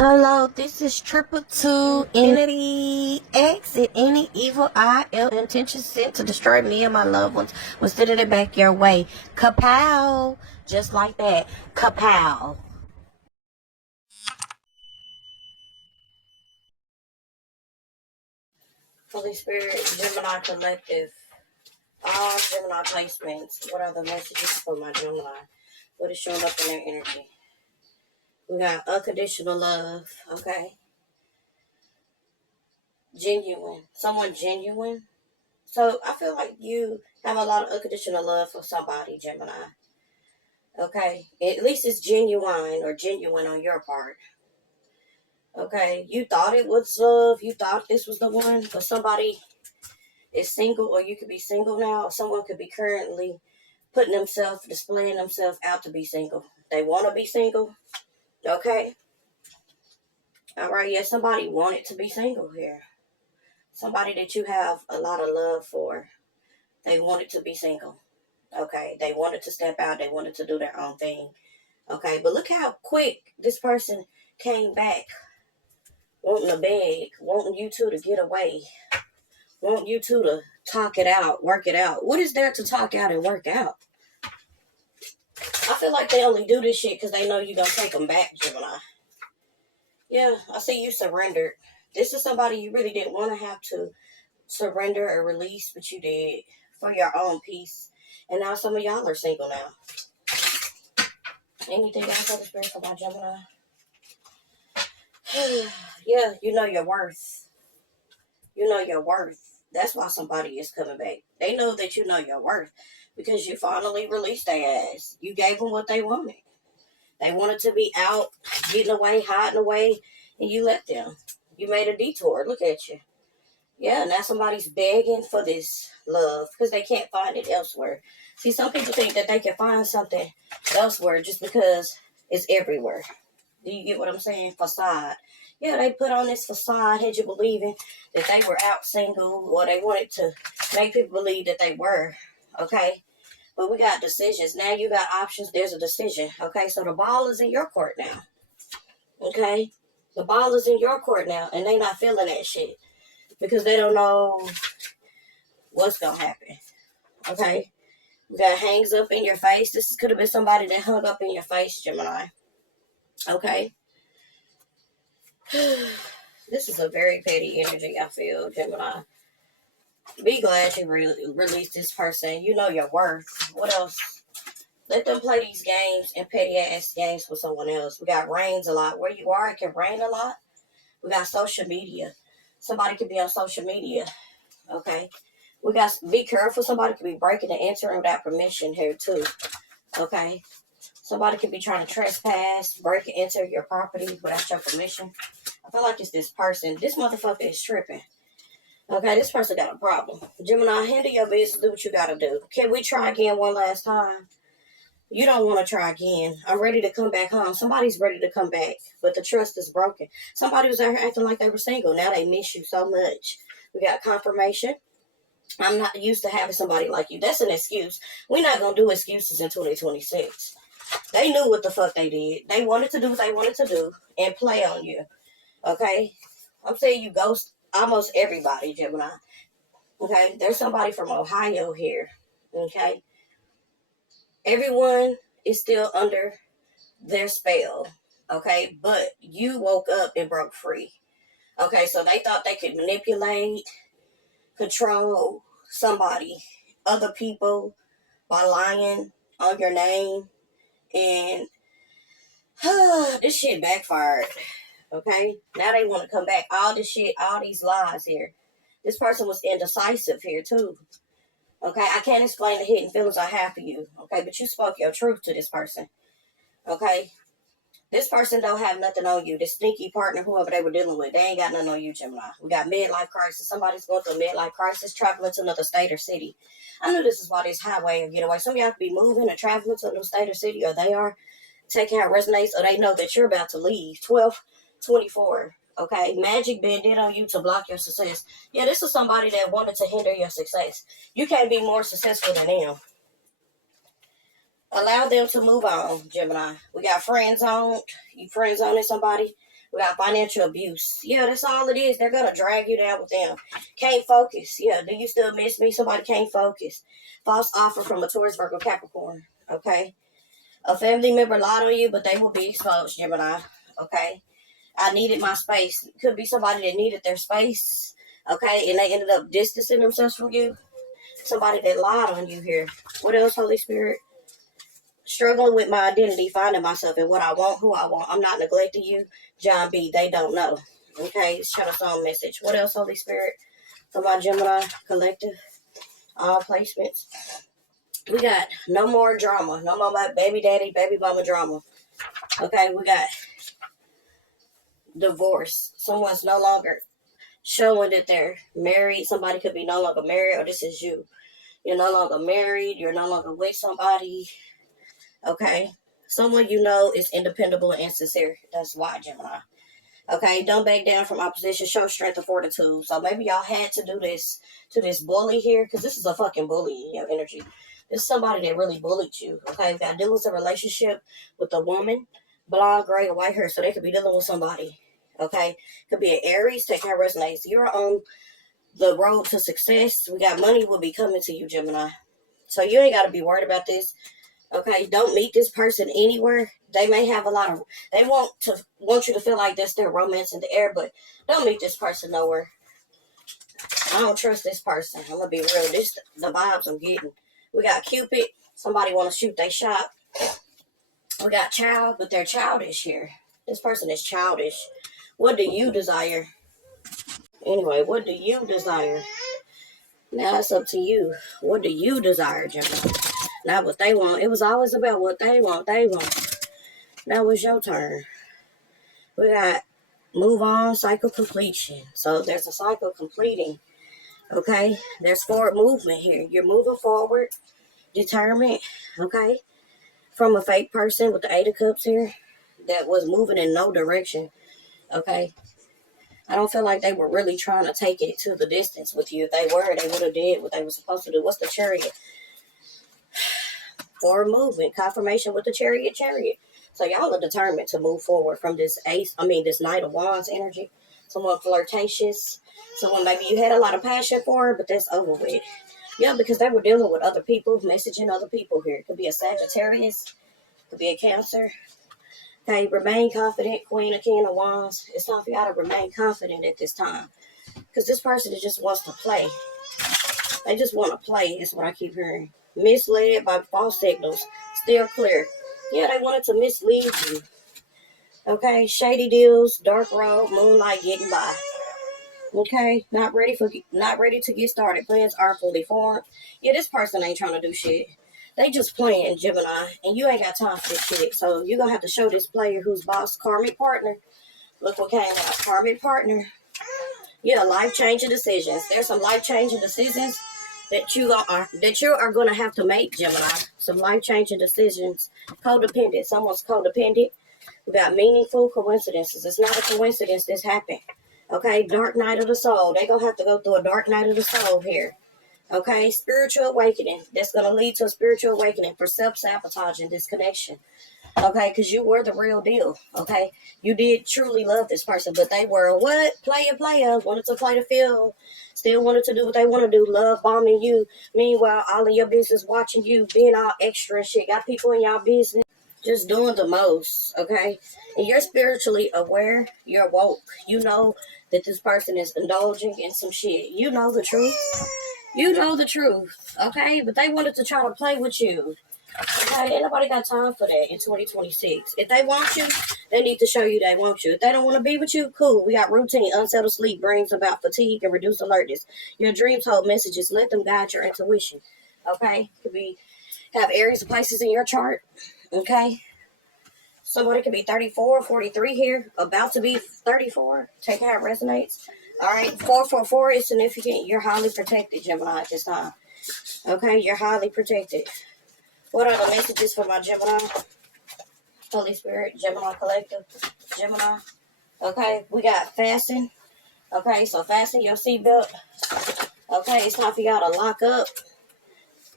Hello, this is Triple Two Infinity. Exit any evil eye, ill intention sent to destroy me and my loved ones. Will send it back your way. Kapow! Just like that. Kapow! Holy Spirit, Gemini Collective. All Gemini placements. What are the messages for my Gemini? What is showing up in their energy? We got unconditional love. Okay. Genuine. Someone genuine. So I feel like you have a lot of unconditional love for somebody, Gemini. Okay? At least it's genuine on your part. Okay? You thought it was love. You thought this was the one. But somebody is single, or you could be single now. Or someone could be currently displaying themselves out to be single. They want to be single. Okay? All right. Yeah, somebody wanted to be single here. Somebody that you have a lot of love for. They wanted to be single. Okay, they wanted to step out. They wanted to do their own thing. Okay, but look how quick this person came back, wanting to beg, wanting you two to get away, wanting you two to talk it out, work it out. What is there to talk out and work out? I feel like they only do this shit because they know you're going to take them back, Gemini. Yeah, I see you surrendered. This is somebody you really didn't want to have to surrender or release, but you did for your own peace. And now some of y'all are single now. Anything else, Holy Spirit, for my Gemini? Yeah, you know your worth. You know your worth. That's why somebody is coming back. They know that you know your worth because you finally released their ass. You gave them what they wanted. They wanted to be out, getting away, hiding away, and you let them. You made a detour. Look at you. Yeah, now somebody's begging for this love because they can't find it elsewhere. See, some people think that they can find something elsewhere just because it's everywhere. Do you get what I'm saying? Facade. Yeah, they put on this facade, had you believing that they were out single, or they wanted to make people believe that they were. Okay? But we got decisions. Now you got options. There's a decision. Okay? So the ball is in your court now. Okay? The ball is in your court now, and they not feeling that shit because they don't know what's going to happen. Okay? We got hangs up in your face. This could have been somebody that hung up in your face, Gemini. Okay? This is a very petty energy, I feel, Gemini. Be glad you released this person. You know your worth. What else? Let them play these games and petty ass games with someone else. We got rains a lot. Where you are, it can rain a lot. We got social media. Somebody could be on social media. Okay. We got be careful. Somebody could be breaking and entering without permission here too. Okay. Somebody could be trying to trespass, break and enter your property without your permission. I feel like it's this person. This motherfucker is tripping. Okay, this person got a problem. Gemini, handle your business. Do what you gotta do. Can we try again one last time? You don't want to try again. I'm ready to come back home. Somebody's ready to come back, but the trust is broken. Somebody was out here acting like they were single. Now they miss you so much. We got confirmation. I'm not used to having somebody like you. That's an excuse. We're not going to do excuses in 2026. They knew what the fuck they did. They wanted to do what they wanted to do and play on you. Okay? I'm saying you ghost almost everybody, Gemini. Okay? There's somebody from Ohio here. Okay? Everyone is still under their spell. Okay? But you woke up and broke free. Okay? So they thought they could manipulate, control somebody, other people, by lying on your name. And this shit backfired. Okay? Now they want to come back. All this shit, all these lies here. This person was indecisive here too. Okay? I can't explain the hidden feelings I have for you. Okay? But you spoke your truth to this person. Okay? This person don't have nothing on you. This sneaky partner, whoever they were dealing with, they ain't got nothing on you, Gemini. We got midlife crisis. Somebody's going through a midlife crisis, traveling to another state or city. I knew this is why this highway or getaway. Some of y'all could be moving or traveling to a new state or city, or they are. Take how it resonates, or they know that you're about to leave. 12/24. Okay, magic being did on you to block your success. Yeah, this is somebody that wanted to hinder your success. You can't be more successful than them. Allow them to move on, Gemini. We got friend zone. You friend zoning somebody. We got financial abuse. Yeah, that's all it is. They're going to drag you down with them. Can't focus. Yeah, do you still miss me? Somebody can't focus. False offer from a Taurus, Virgo, Capricorn. Okay. A family member lied on you, but they will be exposed, Gemini. Okay. I needed my space. Could be somebody that needed their space. Okay. And they ended up distancing themselves from you. Somebody that lied on you here. What else, Holy Spirit? Struggling with my identity, finding myself and what I want, who I want. I'm not neglecting you. John B. They don't know. Okay. Shadow Song message. What else, Holy Spirit? For my Gemini collective. All placements. We got no more drama. No more baby daddy, baby mama drama. Okay. We got divorce. Someone's no longer showing that they're married. Somebody could be no longer married, or this is you. You're no longer married. You're no longer with somebody. Okay. Someone you know is independable and sincere. That's why, Gemini. Okay. Don't back down from opposition. Show strength and fortitude. So maybe y'all had to do this to this bully here, because this is a fucking bully in your energy. This is somebody that really bullied you. Okay. We got dealing with a relationship with a woman, blonde, gray, or white hair. So they could be dealing with somebody. Okay. Could be an Aries. Take how it resonates. You're on the road to success. We got money will be coming to you, Gemini. So you ain't got to be worried about this. Okay, don't meet this person anywhere. They may have a lot of. They want you to feel like that's their romance in the air, but don't meet this person nowhere. I don't trust this person. I'm gonna be real. This the vibes I'm getting. We got Cupid. Somebody want to shoot they shot. We got child, but they're childish here. This person is childish. What do you desire? Anyway, what do you desire? Now it's up to you. What do you desire, Gemini? Not what they want. It was always about what they want. They want. Now it's your turn. We got move on, cycle completion. So there's a cycle completing. Okay? There's forward movement here. You're moving forward, determined. Okay? From a fake person with the 8 of Cups here that was moving in no direction. Okay? I don't feel like they were really trying to take it to the distance with you. If they were, they would have did what they were supposed to do. What's the Chariot? Forward movement, confirmation with the chariot. So y'all are determined to move forward from this this Knight of Wands energy. Someone flirtatious. Someone maybe you had a lot of passion for, but that's over with. Yeah, because they were dealing with other people, messaging other people here. It could be a Sagittarius, could be a Cancer. Okay, remain confident, Queen of King of Wands. It's time for y'all to remain confident at this time. Because this person just wants to play. They just want to play, is what I keep hearing. Misled by false signals. Still clear. Yeah, they wanted to mislead you. Okay, shady deals, dark road, moonlight getting by. Okay, not ready to get started. Plans are fully formed. Yeah, this person ain't trying to do shit. They just playing, Gemini, and you ain't got time for this shit. So you're gonna have to show this player who's boss, karmic partner. Look what came out, karmic partner. Yeah, life-changing decisions. There's some life-changing decisions that you are going to have to make, Gemini. Some life-changing decisions. Codependent. Someone's codependent. We got meaningful coincidences. It's not a coincidence this happened. Okay, dark night of the soul. They're going to have to go through a dark night of the soul here. Okay, spiritual awakening. That's going to lead to a spiritual awakening for self-sabotage and disconnection. Okay, because you were the real deal. Okay, you did truly love this person, but they were what? Player, wanted to play the field, still wanted to do what they want to do, love bombing you. Meanwhile, all of your business watching you, being all extra and shit. Got people in y'all business just doing the most. Okay, and you're spiritually aware. You're woke. You know that this person is indulging in some shit. You know the truth. You know the truth. Okay, but they wanted to try to play with you. Okay, ain't nobody got time for that in 2026. If they want you, they need to show you they want you. If they don't want to be with you, cool. We got routine. Unsettled sleep brings about fatigue and reduced alertness. Your dreams hold messages. Let them guide your intuition. Okay? Could be have areas of places in your chart. Okay? Somebody could be 34 or 43 here, about to be 34. Take how it resonates. All right, 444 is significant. You're highly protected, Gemini, at this time. Okay, you're highly protected. What are the messages for my Gemini? Holy Spirit, Gemini Collective, Gemini. Okay, we got fasten. Okay, so fasten your seatbelt. Okay, it's time for y'all to lock up.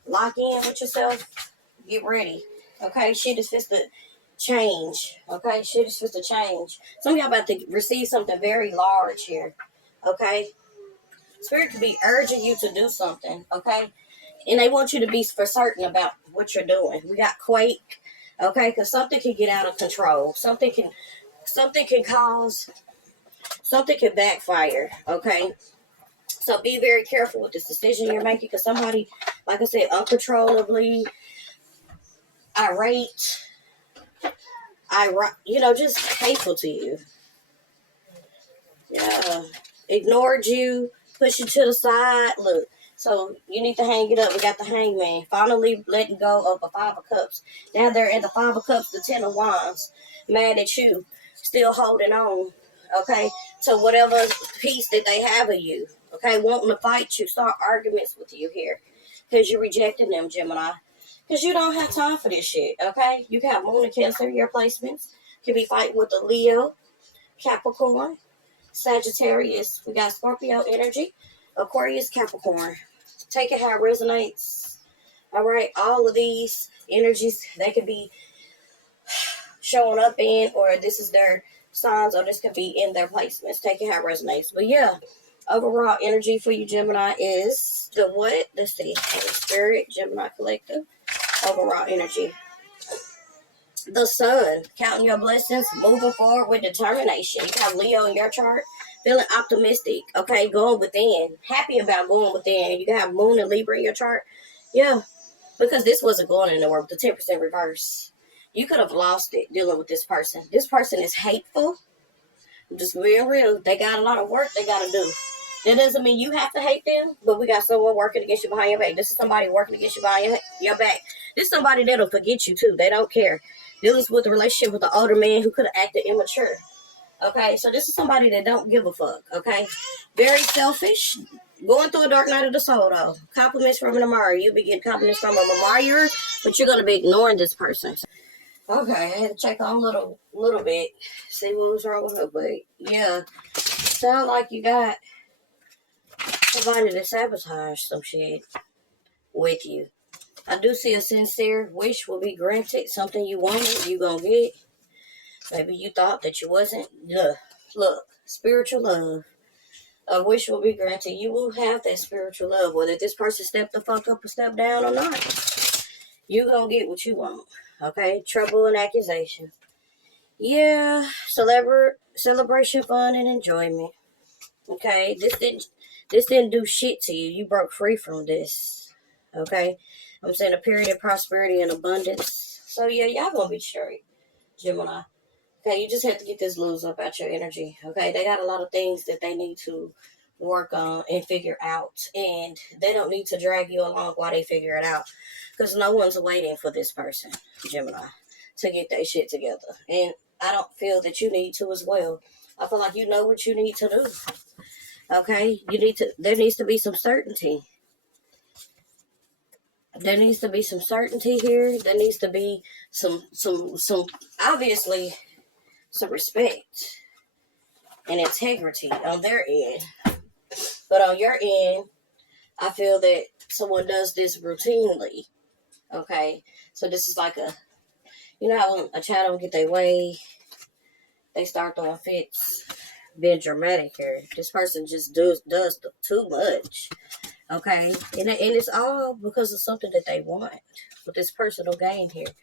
Lock in with yourself. Get ready. Okay, shit is just to change. Okay, shit is supposed to change. Some of y'all about to receive something very large here. Okay, Spirit could be urging you to do something. Okay, and they want you to be for certain about what you're doing. We got quake. Okay, because something can get out of control. Something can cause. Something can backfire. Okay, so be very careful with this decision you're making, because somebody, like I said, uncontrollably irate, just hateful to you. Yeah. Ignored you, pushed you to the side. Look, so you need to hang it up. We got the hangman. Finally letting go of the Five of Cups. Now they're in the Five of Cups, the Ten of Wands. Mad at you. Still holding on. Okay? To whatever piece that they have of you. Okay? Wanting to fight you. Start arguments with you here. Because you're rejecting them, Gemini. Because you don't have time for this shit. Okay? You got Moon and Cancer, your placements. Could be fighting with a Leo, Capricorn, Sagittarius. We got Scorpio energy, Aquarius, Capricorn. Take it how it resonates. All right, all of these energies, they could be showing up in, or this is their signs, or this could be in their placements. Take it how it resonates. But yeah, overall energy for you, Gemini, is the what? Let's see. Spirit, Gemini Collective. Overall energy. The Sun, counting your blessings, moving forward with determination. You have Leo in your chart, feeling optimistic, okay, going within, happy about going within. You have Moon and Libra in your chart. Yeah, because this wasn't going anywhere with the 10% reverse. You could have lost it dealing with this person. This person is hateful. I'm just being real. They got a lot of work they got to do. That doesn't mean you have to hate them, but we got someone working against you behind your back. This is somebody working against you behind your back. This is somebody that'll forget you too. They don't care. Dealing with a relationship with an older man who could have acted immature. Okay, so this is somebody that don't give a fuck. Okay, very selfish. Going through a dark night of the soul though. Compliments from an admirer. You be getting compliments from an admirer, but you're gonna be ignoring this person. Okay, I had to check on a little bit, see what was wrong with her, but yeah, sound like you got somebody to sabotage some shit with you. I do see a sincere wish will be granted. Something you wanted, you gonna get. Maybe you thought that you wasn't. Yeah. Look, spiritual love. A wish will be granted. You will have that spiritual love. Whether this person stepped the fuck up or stepped down or not, you gonna get what you want. Okay? Trouble and accusation. Yeah. Celebration, fun, and enjoyment. Okay? This didn't do shit to you. You broke free from this. Okay? I'm saying a period of prosperity and abundance. So yeah, y'all gonna be straight, Gemini. Okay, you just have to get this loose up out your energy. Okay, they got a lot of things that they need to work on and figure out, and they don't need to drag you along while they figure it out, because no one's waiting for this person, Gemini, to get their shit together. And I don't feel that you need to as well. I feel like you know what you need to do. Okay, there needs to be some certainty. There needs to be some certainty here. There needs to be some obviously some respect and integrity on their end. But on your end, I feel that someone does this routinely. Okay, so this is like how when a child don't get their way, they start throwing fits, being dramatic here. This person just does too much. Okay, and it's all because of something that they want with this personal gain here.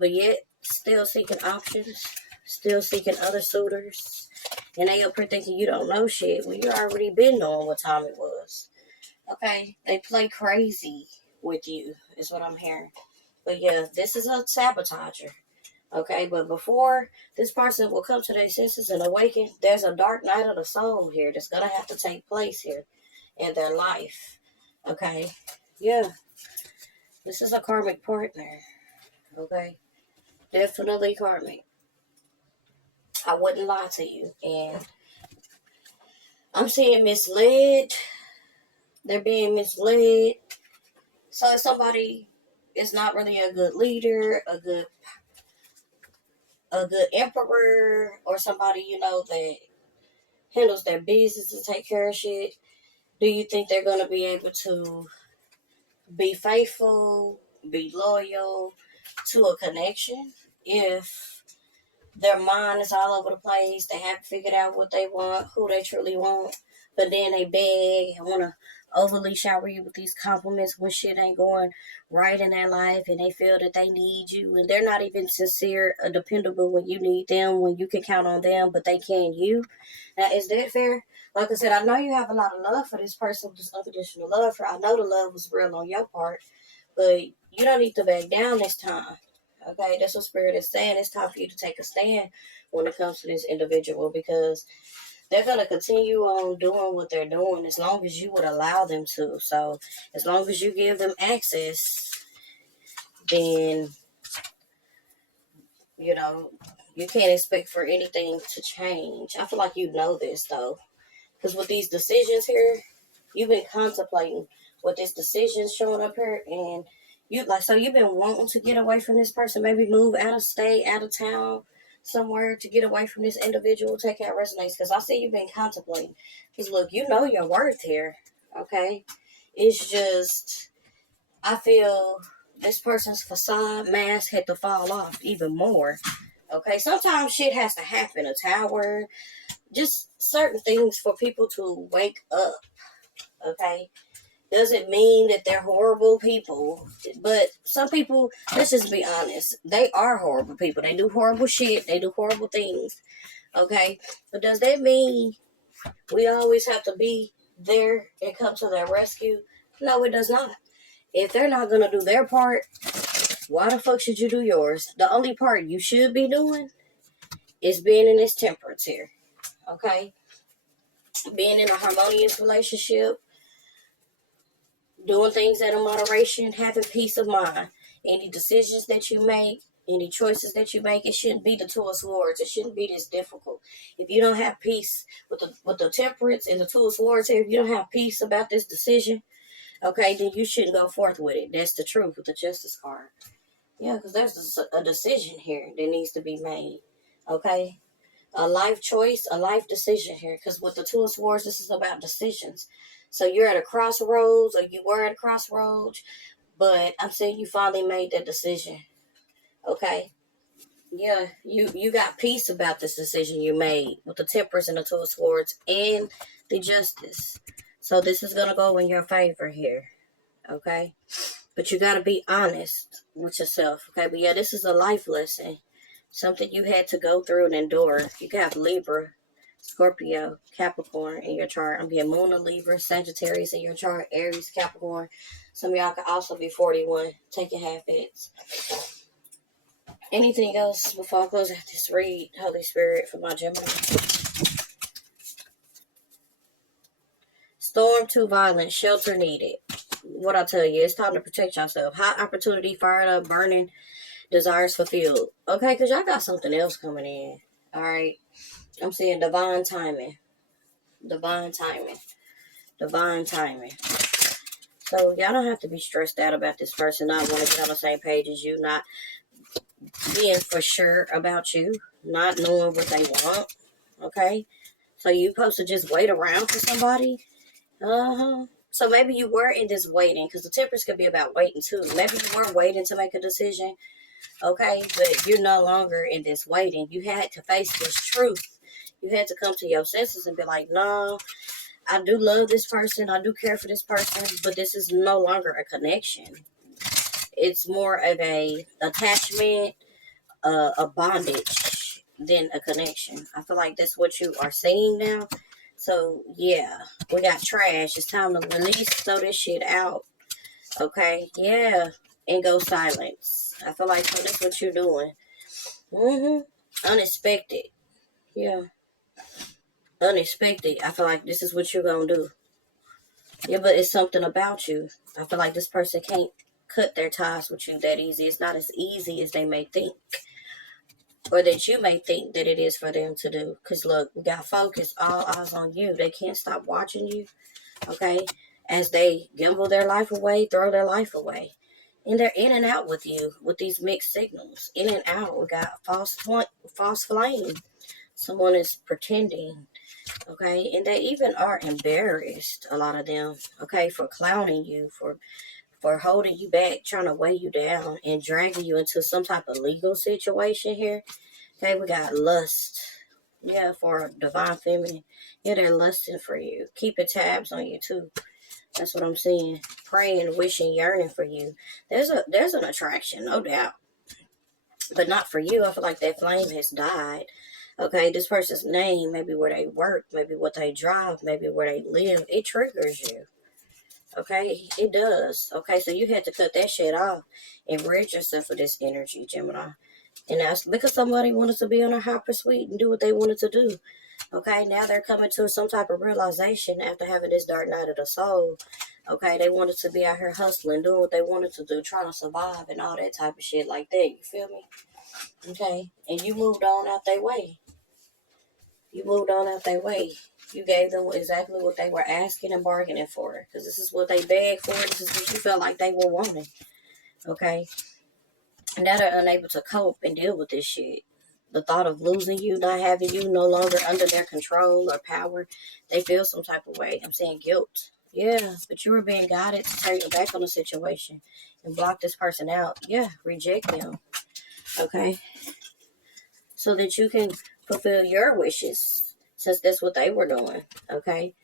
But yet, still seeking options, still seeking other suitors. And they up here thinking you don't know shit when you already been knowing what time it was. Okay? They play crazy with you, is what I'm hearing. But yeah, this is a sabotager. Okay? But before this person will come to their senses and awaken, there's a dark night of the soul here that's going to have to take place here in their life. Okay? Yeah. This is a karmic partner. Okay? Definitely karmic. I wouldn't lie to you. And I'm seeing misled. They're being misled. So if somebody is not really a good leader, a good emperor, or somebody, that handles their business and take care of shit, do you think they're going to be able to be faithful, be loyal to a connection? if their mind is all over the place, they haven't figured out what they want, who they truly want, but then they beg and want to overly shower you with these compliments when shit ain't going right in their life, and they feel that they need you, and they're not even sincere or dependable when you need them, when you can count on them, but they can't you. Now, is that fair? Like I said, I know you have a lot of love for this person, this unconditional love for. I know the love was real on your part, but you don't need to back down this time. Okay, that's what Spirit is saying. It's time for you to take a stand when it comes to this individual, because they're going to continue on doing what they're doing as long as you would allow them to. So, as long as you give them access, then, you know, you can't expect for anything to change. I feel like you know this, though. Because with these decisions here, you've been contemplating what this decision's showing up here, and you've been wanting to get away from this person, maybe move out of state, out of town, somewhere to get away from this individual. Take out resonates, because I see you've been contemplating. Because look, you know your worth here, okay? It's just, I feel this person's facade mask had to fall off even more, okay? Sometimes shit has to happen, a tower, just certain things for people to wake up, okay? Doesn't mean that they're horrible people, but some people, let's just be honest, they are horrible people. They do horrible shit, they do horrible things, okay? But does that mean we always have to be there and come to their rescue? No, it does not. If they're not gonna do their part, why the fuck should you do yours? The only part you should be doing is being in this temperance here, okay? Being in a harmonious relationship, doing things at a moderation, having peace of mind. Any decisions that you make, any choices that you make, it shouldn't be the two of swords. It shouldn't be this difficult. If you don't have peace with the temperance and the two of swords here, if you don't have peace about this decision, okay, then you shouldn't go forth with it. That's the truth with the justice card. Yeah, because there's a decision here that needs to be made, okay? A life choice, a life decision here. Because with the two of swords, this is about decisions. So you're at a crossroads, or you were at a crossroads, but I'm saying you finally made that decision. Okay? Yeah, you got peace about this decision you made with the temperance and the two of swords and the justice. So this is gonna go in your favor here. Okay? But you gotta be honest with yourself. Okay, but yeah, this is a life lesson. Something you had to go through and endure. You can have Libra, Scorpio, Capricorn in your chart. I'm getting Moon in Libra, Sagittarius in your chart, Aries, Capricorn. Some of y'all could also be 41, taking half hits. Anything else before I close out this read, Holy Spirit, for my Gemini? Storm too violent, shelter needed. What I tell you, it's time to protect yourself. Hot opportunity, fired up, burning, desires fulfilled. Okay, because y'all got something else coming in. All right. I'm seeing divine timing. Divine timing. Divine timing. So y'all don't have to be stressed out about this person not wanting to get on the same page as you, not being for sure about you, not knowing what they want. Okay? So you supposed to just wait around for somebody? Uh-huh. So maybe you were in this waiting, because the temperance could be about waiting too. Maybe you were waiting to make a decision. Okay? But you're no longer in this waiting. You had to face this truth. You had to come to your senses and be like, no, I do love this person. I do care for this person, but this is no longer a connection. It's more of a attachment, a bondage than a connection. I feel like that's what you are saying now. So yeah, we got trash. It's time to release, throw this shit out. Okay, yeah, and go silence. I feel like so that's what you're doing. Unexpected. Yeah. Unexpected. I feel like this is what you're gonna do. Yeah, but it's something about you. I feel like this person can't cut their ties with you that easy. It's not as easy as they may think, or that you may think that it is for them to do. Because look, we got focus, all eyes on you. They can't stop watching you, okay? As they gamble their life away, throw their life away. And they're in and out with you with these mixed signals. In and out. We got false flame. Someone is pretending. Okay, and they even are embarrassed, a lot of them, okay, for clowning you, for for holding you back, trying to weigh you down, and dragging you into some type of legal situation here. Okay, we got lust. Yeah, for divine feminine. Yeah, they're lusting for you. Keeping tabs on you too. That's what I'm seeing. Praying, wishing, yearning for you. There's an attraction, no doubt. But not for you. I feel like that flame has died. Okay, this person's name, maybe where they work, maybe what they drive, maybe where they live, it triggers you. Okay, it does. Okay, so you had to cut that shit off and rid yourself of this energy, Gemini. And that's because somebody wanted to be on a hyper suite and do what they wanted to do. Okay, now they're coming to some type of realization after having this dark night of the soul. Okay, they wanted to be out here hustling, doing what they wanted to do, trying to survive and all that type of shit like that. You feel me? Okay, and you moved on out their way. You moved on out their way. You gave them exactly what they were asking and bargaining for. Because this is what they begged for. This is what you felt like they were wanting. Okay? And now they're unable to cope and deal with this shit. The thought of losing you, not having you, no longer under their control or power, they feel some type of way. I'm saying guilt. Yeah, but you were being guided to turn your back on the situation and block this person out. Yeah, reject them. Okay? So that you can fulfill your wishes, since that's what they were doing. Okay?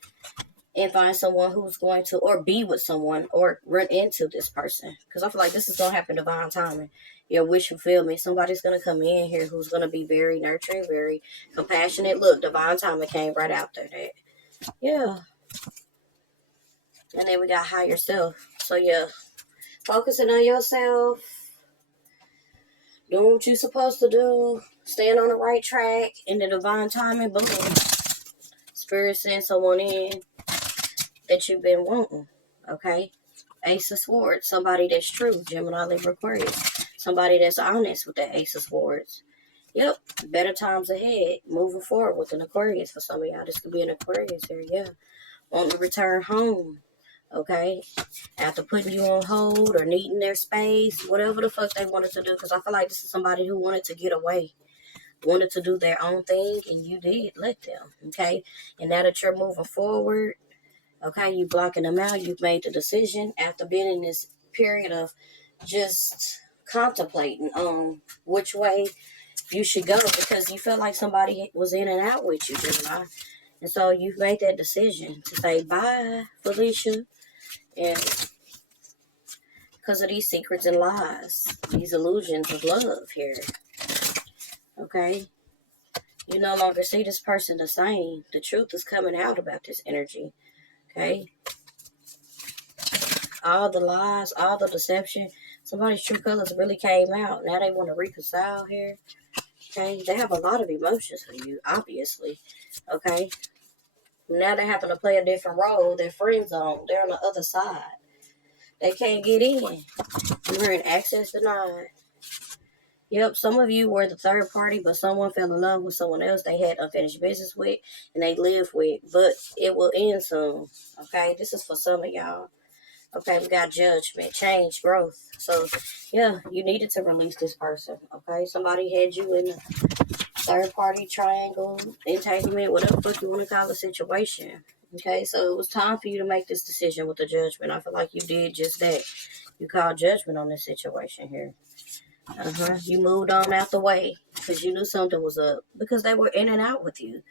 And find someone who's going to, or be with someone, or run into this person. Because I feel like this is going to happen divine timing. Your wish fulfillment. Somebody's going to come in here who's going to be very nurturing, very compassionate. Look, divine timing came right after that. Yeah. And then we got higher self. So yeah, focusing on yourself, doing what you're supposed to do, staying on the right track, in the divine timing, boom. Spirit sends someone in that you've been wanting. Okay? Ace of Swords, somebody that's true, Gemini, Libra, Aquarius. Somebody that's honest with the Ace of Swords. Yep, better times ahead, moving forward with an Aquarius for some of y'all. This could be an Aquarius here, yeah. Wanting to return home, okay? After putting you on hold or needing their space, whatever the fuck they wanted to do, because I feel like this is somebody who wanted to get away, wanted to do their own thing, and you did let them, okay? And now that you're moving forward, okay, you blocking them out. You've made the decision after being in this period of just contemplating on which way you should go because you felt like somebody was in and out with you, Gemini. And so you've made that decision to say bye, Felicia. And because of these secrets and lies, these illusions of love here. Okay? You no longer see this person the same. The truth is coming out about this energy. Okay? All the lies, all the deception, somebody's true colors really came out. Now they want to reconcile here. Okay? They have a lot of emotions for you, obviously. Okay? Now they're having to play a different role. They're friend zone. They're on the other side. They can't get in. You're in access denied. Yep, some of you were the third party, but someone fell in love with someone else they had unfinished business with and they live with. But it will end soon. Okay? This is for some of y'all. Okay, we got judgment, change, growth. So, yeah, you needed to release this person. Okay? Somebody had you in a third party triangle, entanglement, whatever the fuck you want to call the situation. Okay, so it was time for you to make this decision with the judgment. I feel like you did just that. You called judgment on this situation here. You moved on out the way because you knew something was up because they were in and out with you.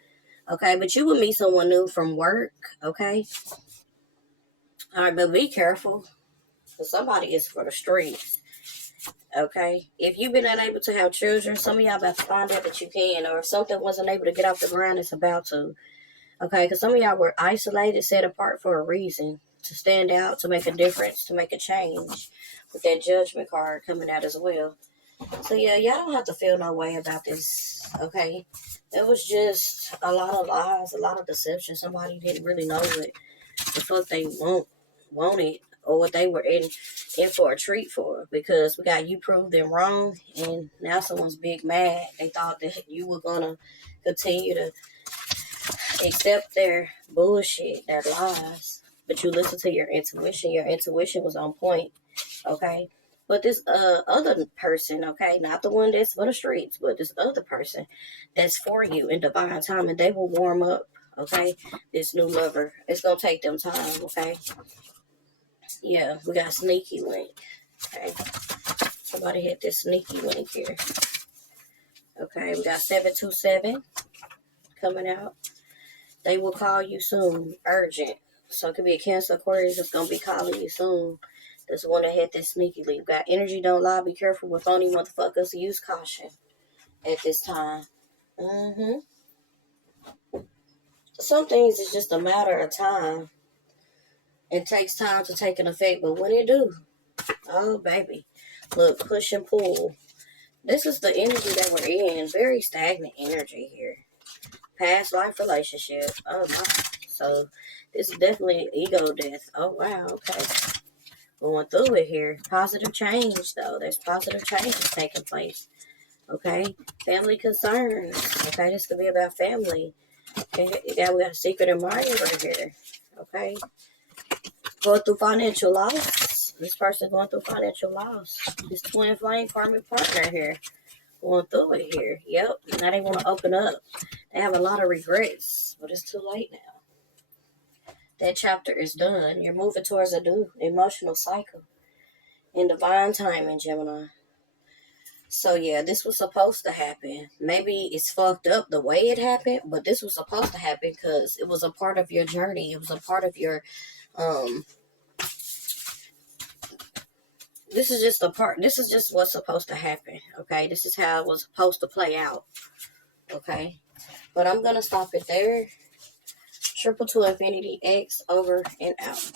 Okay, but you would meet someone new from work. Okay, all right, but be careful because somebody is for the streets. Okay, if you've been unable to have children, some of y'all about to find out that you can, or if something wasn't able to get off the ground, it's about to. Okay, because some of y'all were isolated, set apart for a reason, to stand out, to make a difference, to make a change, with that judgment card coming out as well. So yeah, y'all don't have to feel no way about this, okay? It was just a lot of lies, a lot of deception. Somebody didn't really know what the fuck they wanted or what they were in for a treat for, because we got you proved them wrong and now someone's big mad. They thought that you were gonna continue to accept their bullshit, their lies, but you listen to your intuition. Your intuition was on point, okay? But this other person, okay, not the one that's for the streets, but this other person that's for you in divine time, and they will warm up, okay? This new lover, it's gonna take them time, okay? Yeah, we got sneaky link. Okay. Somebody hit this sneaky link here. Okay, we got 727 coming out. They will call you soon. Urgent. So it could be a Cancer Aquarius that's going to be calling you soon. That's the one that hit this sneaky link. Got energy, don't lie. Be careful with phony motherfuckers. Use caution at this time. Mm-hmm. Some things is just a matter of time. It takes time to take an effect, but when it do, oh baby, look, push and pull. This is the energy that we're in. Very stagnant energy here. Past life relationship. Oh my. So this is definitely ego death. Oh wow. Okay. Going through it here. Positive change though. There's positive changes taking place. Okay. Family concerns. Okay. This could be about family. Okay. Yeah, we got a secret admirer right here. Okay. Going through financial loss. This person going through financial loss. This twin flame karmic partner here. Going through it here. Yep. Now they want to open up. They have a lot of regrets. But it's too late now. That chapter is done. You're moving towards a new emotional cycle. In divine timing, Gemini. So yeah, this was supposed to happen. Maybe it's fucked up the way it happened, but this was supposed to happen because it was a part of your journey. It was a part of your this is just a part. This is just what's supposed to happen. Okay, this is how it was supposed to play out. Okay, but I'm gonna stop it there. Triple to Infinity X over and out.